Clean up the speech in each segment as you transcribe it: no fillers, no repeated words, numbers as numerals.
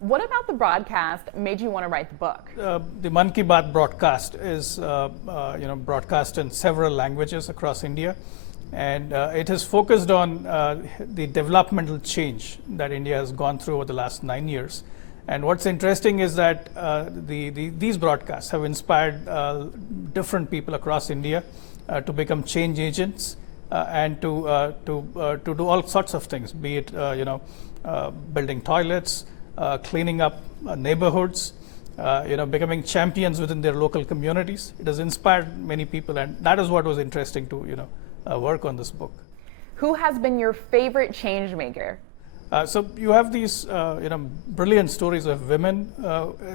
What about the broadcast made you want to write the book? The Mann Ki Baat broadcast is broadcast in several languages across India, and it is focused on the developmental change that India has gone through over the last 9 years. And what's interesting is that these broadcasts have inspired different people across India to become change agents and to do all sorts of things, be it building toilets, cleaning up neighborhoods, becoming champions within their local communities. It has inspired many people, and that is what was interesting to work on this book. Who has been your favorite change maker? So you have these brilliant stories of women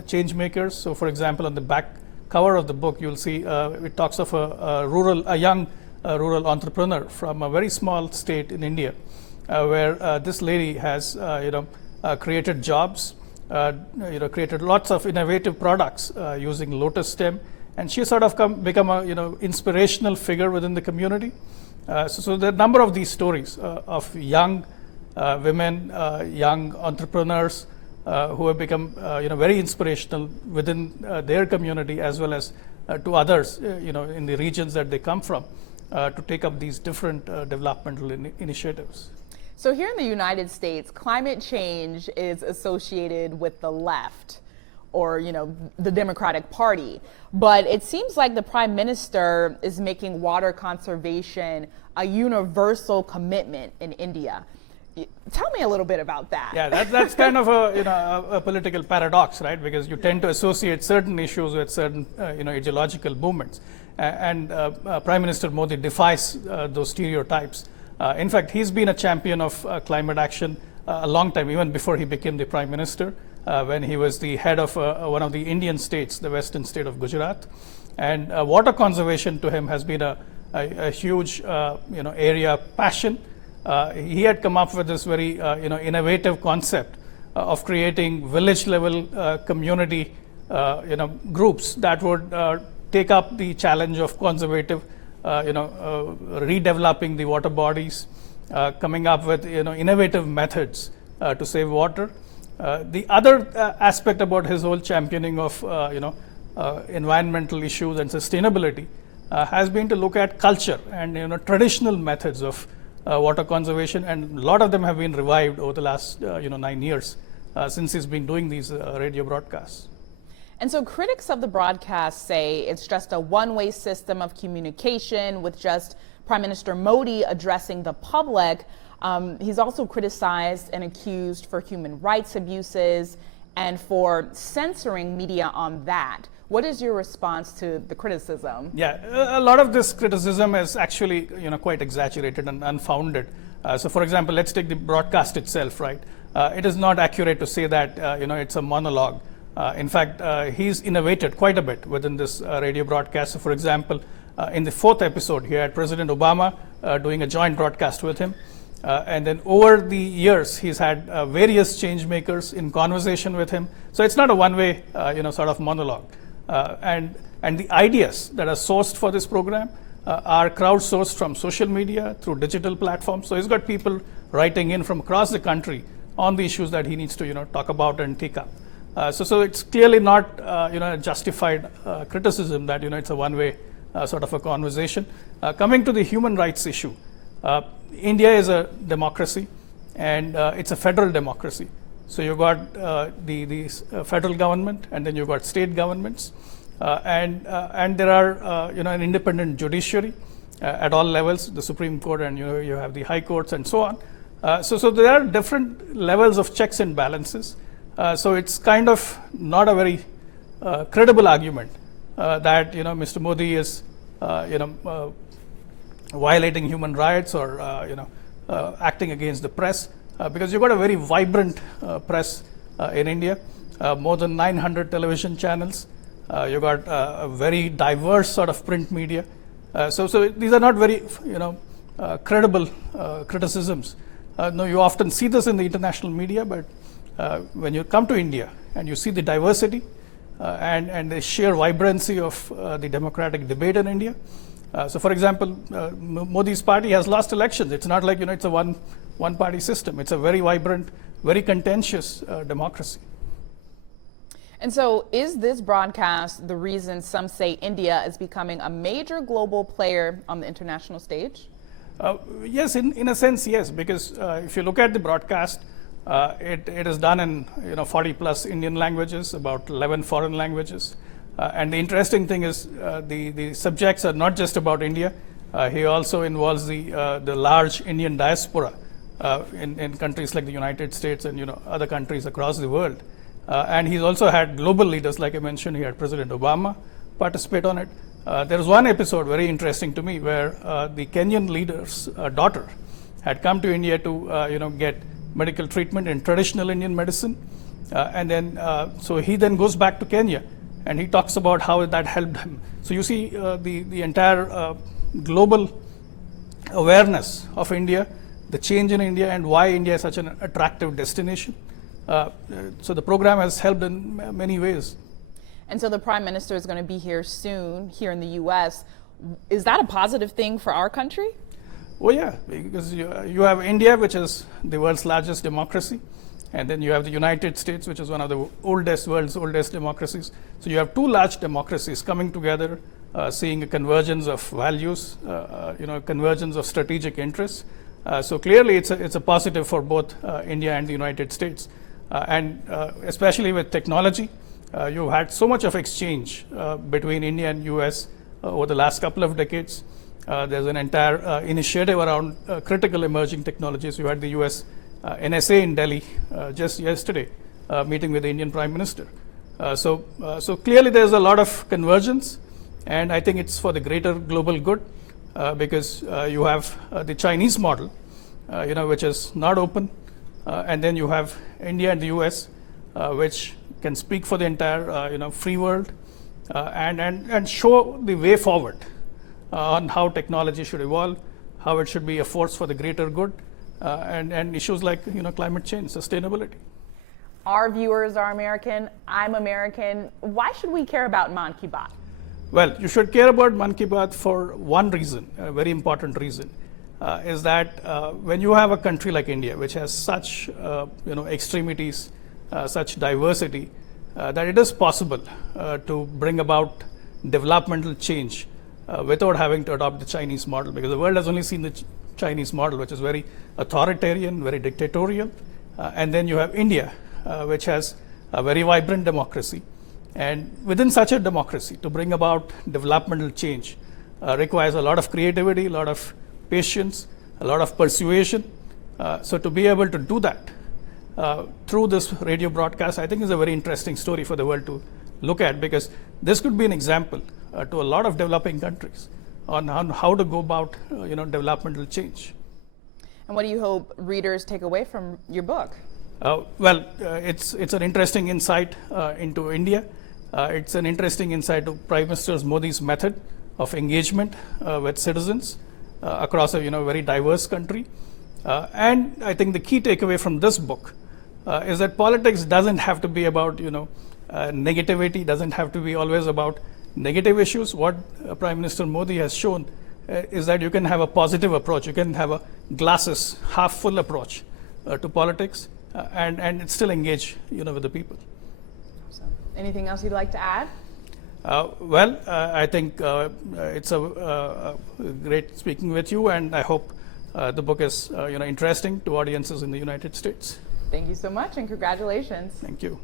change makers. So for example, on the back cover of the book, you'll see it talks of a young rural entrepreneur from a very small state in India, where this lady has created jobs, created lots of innovative products using lotus stem, and she sort of become a inspirational figure within the community. So there are a number of these stories of young women, young entrepreneurs who have become very inspirational within their community as well as to others in the regions that they come from to take up these different developmental initiatives. So here in the United States, climate change is associated with the left or, the Democratic Party. But it seems like the Prime Minister is making water conservation a universal commitment in India. Tell me a little bit about that. Yeah, that's kind of a political paradox, right? Because you tend to associate certain issues with certain ideological movements. And Prime Minister Modi defies those stereotypes. In fact, he's been a champion of climate action a long time, even before he became the Prime Minister, when he was the head of one of the Indian states, the western state of Gujarat. And water conservation to him has been a huge area of passion. He had come up with this very innovative concept of creating village level community groups that would take up the challenge of conservative redeveloping the water bodies, coming up with innovative methods to save water. The other aspect about his whole championing of environmental issues and sustainability has been to look at culture and traditional methods of water conservation, and a lot of them have been revived over the last 9 years since he's been doing these radio broadcasts. And so critics of the broadcast say it's just a one-way system of communication with just Prime Minister Modi addressing the public. He's also criticized and accused for human rights abuses and for censoring media on that. What is your response to the criticism? Yeah, a lot of this criticism is actually quite exaggerated and unfounded. So for example, let's take the broadcast itself, right? It is not accurate to say that it's a monologue. In fact, he's innovated quite a bit within this radio broadcast. So for example, in the 4th episode, he had President Obama doing a joint broadcast with him. And then over the years, he's had various change makers in conversation with him. So it's not a one-way, sort of monologue. And the ideas that are sourced for this program are crowdsourced from social media through digital platforms. So he's got people writing in from across the country on the issues that he needs to talk about and take up. So it's clearly not a justified criticism that it's a one-way sort of a conversation. Coming to the human rights issue, India is a democracy, and it's a federal democracy. So you've got the federal government, and then you've got state governments, and there are an independent judiciary at all levels, the Supreme Court, and you have the high courts and so on. So there are different levels of checks and balances. So it's kind of not a very credible argument that Mr. Modi is violating human rights or acting against the press, because you've got a very vibrant press in India, more than 900 television channels. You've got a very diverse sort of print media. So these are not very credible criticisms. No, you often see this in the international media, but when you come to India and you see the diversity and the sheer vibrancy of the democratic debate in India. So for example, Modi's party has lost elections. It's not like it's a one party system. It's a very vibrant, very contentious democracy. And so is this broadcast the reason some say India is becoming a major global player on the international stage? Yes, in a sense, yes, because if you look at the broadcast, it is done in 40 plus Indian languages, about 11 foreign languages. And the interesting thing is the subjects are not just about India. He also involves the large Indian diaspora in countries like the United States and other countries across the world. And he's also had global leaders, like I mentioned. He had President Obama participate on it. There was one episode very interesting to me where the Kenyan leader's daughter had come to India to get medical treatment in traditional Indian medicine, and then so he then goes back to Kenya, and he talks about how that helped him. So you see the entire global awareness of India, the change in India, and why India is such an attractive destination. So the program has helped in many ways. And so the Prime Minister is going to be here soon, here in the U.S. Is that a positive thing for our country? Oh yeah, because you have India, which is the world's largest democracy, and then you have the United States, which is one of the world's oldest democracies. So you have two large democracies coming together, seeing a convergence of values, convergence of strategic interests. So clearly, it's a positive for both India and the United States, and especially with technology. You've had so much of exchange between India and US over the last couple of decades. There's an entire initiative around critical emerging technologies. You had the US NSA in Delhi just yesterday, meeting with the Indian Prime Minister. So clearly there's a lot of convergence, and I think it's for the greater global good, because you have the Chinese model, which is not open, and then you have India and the US, which can speak for the entire free world, and show the way forward on how technology should evolve, how it should be a force for the greater good, and issues like climate change, sustainability. Our viewers are American. I'm American. Why should we care about Mann Ki Baat? Well, you should care about Mann Ki Baat for one reason, a very important reason, is that when you have a country like India, which has such extremities, such diversity, that it is possible to bring about developmental change without having to adopt the Chinese model, because the world has only seen the Chinese model, which is very authoritarian, very dictatorial, and then you have India, which has a very vibrant democracy. And within such a democracy, to bring about developmental change requires a lot of creativity, a lot of patience, a lot of persuasion. So to be able to do that through this radio broadcast, I think is a very interesting story for the world to look at, because this could be an example to a lot of developing countries on how to go about developmental change. And what do you hope readers take away from your book? It's an interesting insight into India. It's an interesting insight to Prime Minister Modi's method of engagement with citizens across a very diverse country. And I think the key takeaway from this book is that politics doesn't have to be about negativity, doesn't have to be always about negative issues. What Prime Minister Modi has shown is that you can have a positive approach, you can have a glasses half full approach to politics, and still engage with the people. Awesome. Anything else you'd like to add? I think it's a great speaking with you, and I hope the book is interesting to audiences in the United States. Thank you so much, and congratulations. Thank you.